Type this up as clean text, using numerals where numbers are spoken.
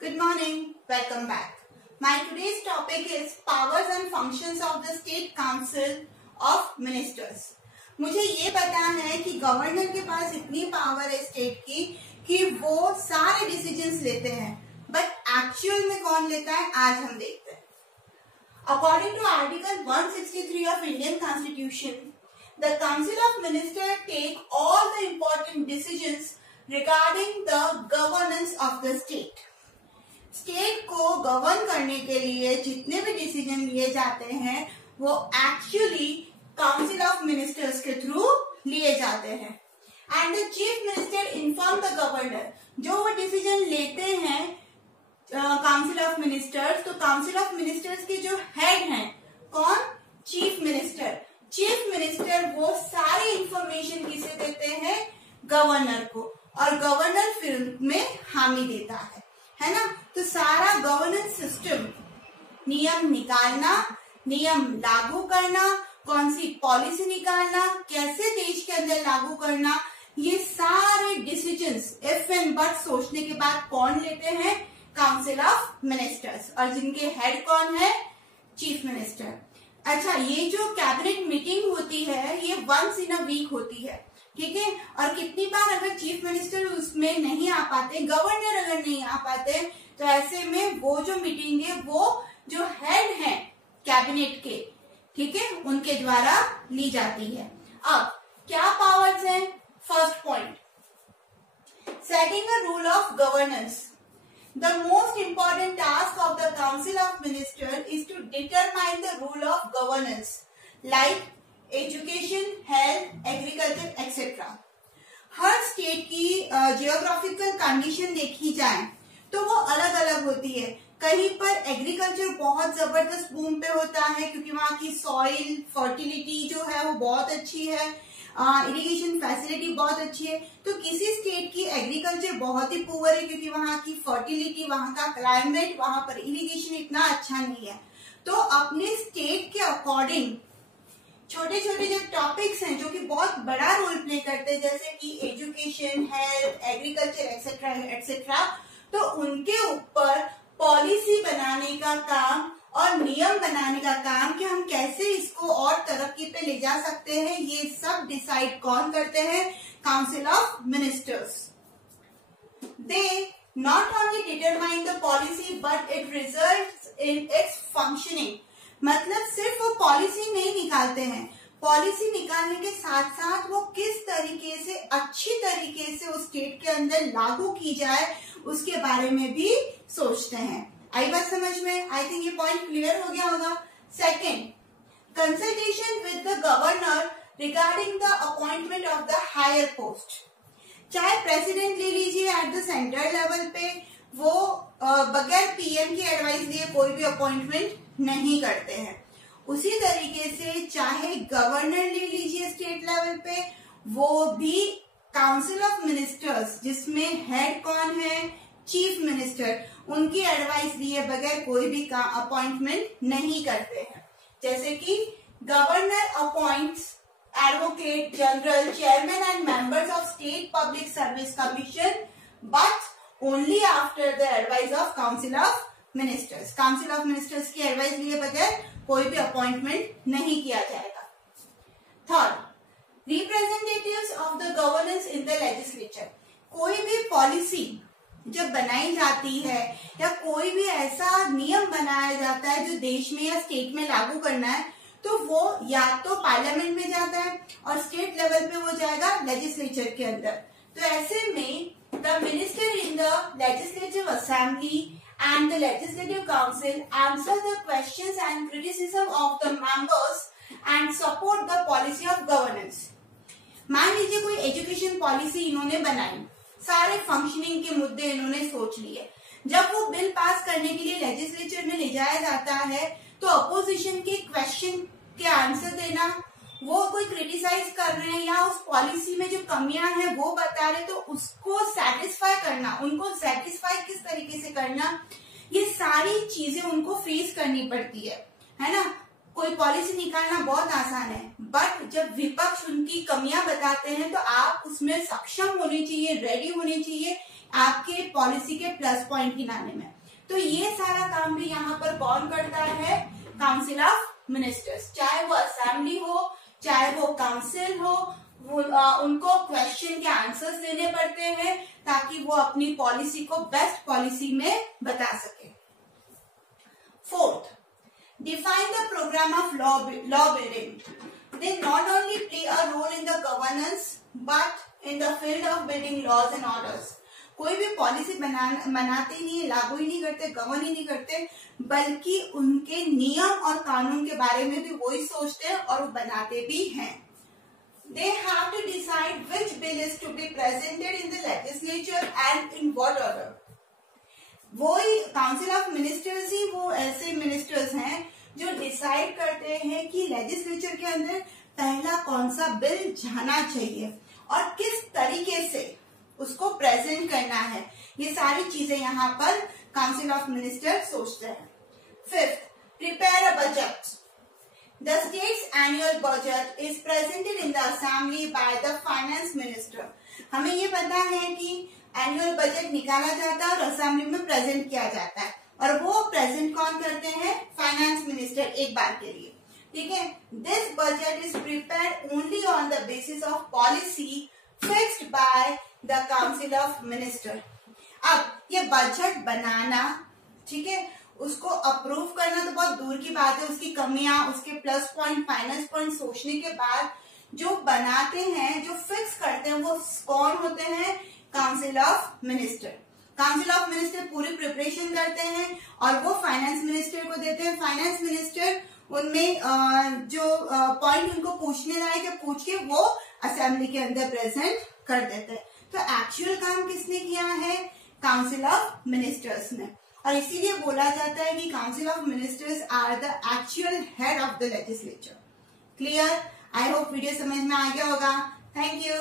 Good morning. Welcome back. My today's topic is powers and functions of the State Council of Ministers. मुझे ये पता है कि governor के पास इतनी पावर है स्टेट की कि वो सारे डिसीजंस लेते हैं, बट एक्चुअल में कौन लेता है आज हम देखते हैं. According to Article 163 of Indian Constitution, the Council of Ministers take all the important decisions regarding the governance of the state. State को गवर्न करने के लिए जितने भी डिसीजन लिए जाते हैं वो एक्चुअली काउंसिल ऑफ मिनिस्टर्स के थ्रू लिए जाते हैं. And the chief minister inform the governor. जो वो डिसीजन लेते हैं काउंसिल ऑफ मिनिस्टर्स, तो काउंसिल ऑफ मिनिस्टर्स के जो हेड हैं कौन? Chief minister. चीफ मिनिस्टर वो सारी इंफॉर्मेशन किसे देते हैं? गवर्नर को, और गवर्नर फिर में हामी देता है ना. तो सारा गवर्नेंस सिस्टम, नियम निकालना, नियम लागू करना, कौन सी पॉलिसी निकालना, कैसे देश के अंदर लागू करना, ये सारे डिसीजंस इफ एंड बट सोचने के बाद कौन लेते हैं? Council of ministers. और जिनके हेड कौन है? Chief minister. अच्छा, ये जो कैबिनेट मीटिंग होती है ये वंस इन अ वीक होती है, ठीक है. और कितनी बार अगर चीफ मिनिस्टर उसमें नहीं आ पाते, गवर्नर अगर नहीं आ पाते, तो ऐसे में वो जो मीटिंग है वो जो हेड है कैबिनेट के, ठीक है, उनके द्वारा ली जाती है. अब क्या पावर्स हैं? First point, setting a rule of governance. The most important task of the Council of Ministers is to determine the rule of governance, like education, health, agriculture etcetera. Her state की geographical condition देखी जाए तो वो अलग अलग होती है. कहीं पर एग्रीकल्चर बहुत जबरदस्त बूम पे होता है क्योंकि वहाँ की सॉइल फर्टिलिटी जो है वो बहुत अच्छी है, इरिगेशन फैसिलिटी बहुत अच्छी है. तो किसी स्टेट की एग्रीकल्चर बहुत ही पुअर है क्योंकि वहाँ की फर्टिलिटी, वहाँ का क्लाइमेट, वहाँ पर इरिगेशन इतना अच्छा नहीं है. तो अपने स्टेट के अकॉर्डिंग छोटे छोटे जो टॉपिक्स हैं जो कि बहुत बड़ा रोल प्ले करते हैं, जैसे कि education, health, agriculture etcetera etcetera, तो उनके ऊपर पॉलिसी बनाने का काम और नियम बनाने का काम कि हम कैसे इसको और तरक्की पे ले जा सकते हैं, ये सब डिसाइड कौन करते हैं? Council of ministers. They not only determine the policy but it results in its functioning. मतलब सिर्फ वो पॉलिसी नहीं निकालते हैं, पॉलिसी निकालने के साथ साथ वो किस तरीके से अच्छी तरीके से उस स्टेट के अंदर लागू की जाए उसके बारे में भी सोचते हैं. आई बात समझ में? आई थिंक ये पॉइंट क्लियर हो गया होगा. Second, consultation with the governor regarding the appointment of the higher post. चाहे प्रेसिडेंट ले लीजिए एट द सेंट्रल लेवल पे, वो बगैर पीएम की एडवाइस लिए कोई भी अपॉइंटमेंट नहीं करते हैं. उसी तरीके से चाहे गवर्नर ले लीजिए स्टेट लेवल पे, वो भी काउंसिल ऑफ मिनिस्टर्स जिसमें हेड कौन है? चीफ मिनिस्टर, उनकी एडवाइस लिए बगैर कोई भी अपॉइंटमेंट नहीं करते हैं. जैसे कि governor appoints advocate general, chairman and members of state public service commission, but only after the advice of council of ministers. Council of ministers की एडवाइस लिए बगैर कोई भी अपॉइंटमेंट नहीं किया जाएगा. Third, representatives of the governance in the legislature. कोई भी पॉलिसी जब बनाई जाती है या कोई भी ऐसा नियम बनाया जाता है जो देश में या स्टेट में लागू करना है, तो वो या तो पार्लियामेंट में जाता है और स्टेट लेवल पे वो जाएगा लेजिस्लेचर के अंदर. तो ऐसे में the minister in the legislative assembly and the Legislative Council answer the questions and criticism of the members and support the policy of governance. मान लीजिए कोई एजुकेशन पॉलिसी इन्होंने बनाई, सारे फंक्शनिंग के मुद्दे इन्होंने सोच लिए. जब वो बिल पास करने के लिए लेजिस्लेचर में ले जाया जाता है तो अपोजिशन के क्वेश्चन के आंसर देना, वो कोई क्रिटिसाइज कर रहे हैं या उस पॉलिसी में जो कमियां हैं वो बता रहे, तो उसको सेटिस्फाई करना, उनको सेटिस्फाई किस तरीके से करना, ये सारी चीजें उनको फेस करनी पड़ती है ना. कोई पॉलिसी निकालना बहुत आसान है, बट जब विपक्ष उनकी कमियां बताते हैं तो आप उसमें सक्षम होने चाहिए, रेडी होने चाहिए आपके पॉलिसी के प्लस पॉइंट गिनाने में। तो ये सारा काम भी यहाँ पर कौन करता है? Council of ministers. चाहे वो असेंबली हो, चाहे वो काउंसिल हो, उनको क्वेश्चन के आंसर्स देने पड़ते हैं ताकि वो अपनी पॉलिसी को बेस्ट पॉलिसी में बता सके। Fourth, define the program of law building. They not only play a role in the governance but in the field of building laws and orders. कोई भी पॉलिसी बनाते नहीं है, लागू ही नहीं करते, गवर्न ही नहीं करते, बल्कि उनके नियम और कानून के बारे में भी वही सोचते हैं और वो बनाते भी हैं। They have to decide which bill is to be presented in the legislature and in what order. वही काउंसिल ऑफ मिनिस्टर्स ही वो ऐसे मिनिस्टर्स हैं जो डिसाइड करते हैं कि लेजिस्लेचर के अंदर पहला कौन सा बिल जाना चाहिए और किस तरीके से उसको प्रेजेंट करना है। ये सारी चीजें यहाँ पर काउंसिल ऑफ मिनिस्टर सोचते हैं। Fifth, prepare a budget. The state's annual budget is presented in the assembly by the finance minister. हमें ये पता है कि एनुअल बजट निकाला जाता है और असेंबली में प्रेजेंट किया जाता है और वो प्रेजेंट कौन करते हैं? फाइनेंस मिनिस्टर, एक बार के लिए। ठीक है, this budget is prepared only on the basis of policy fixed by the council of minister. अब ये बजट बनाना, ठीक है, उसको अप्रूव करना तो बहुत दूर की बात है, उसकी कमियां, उसके प्लस पॉइंट, माइनस पॉइंट सोचने के बाद जो बनाते हैं, जो फिक्स करते हैं, वो कौन होते हैं? Council of minister. Council of minister पूरी प्रिपरेशन करते हैं और वो फाइनेंस मिनिस्टर को देते हैं। फाइनेंस मिनिस्टर उनमें जो पॉइंट उनको पूछने लायक है पूछ के वो असेंबली के अंदर प्रेजेंट कर देते हैं। तो एक्चुअल काम किसने किया है? काउंसिल ऑफ मिनिस्टर्स ने। और इसीलिए बोला जाता है कि council of ministers are the actual head of the legislature. Clear? I hope video समझ में आ गया होगा। Thank you.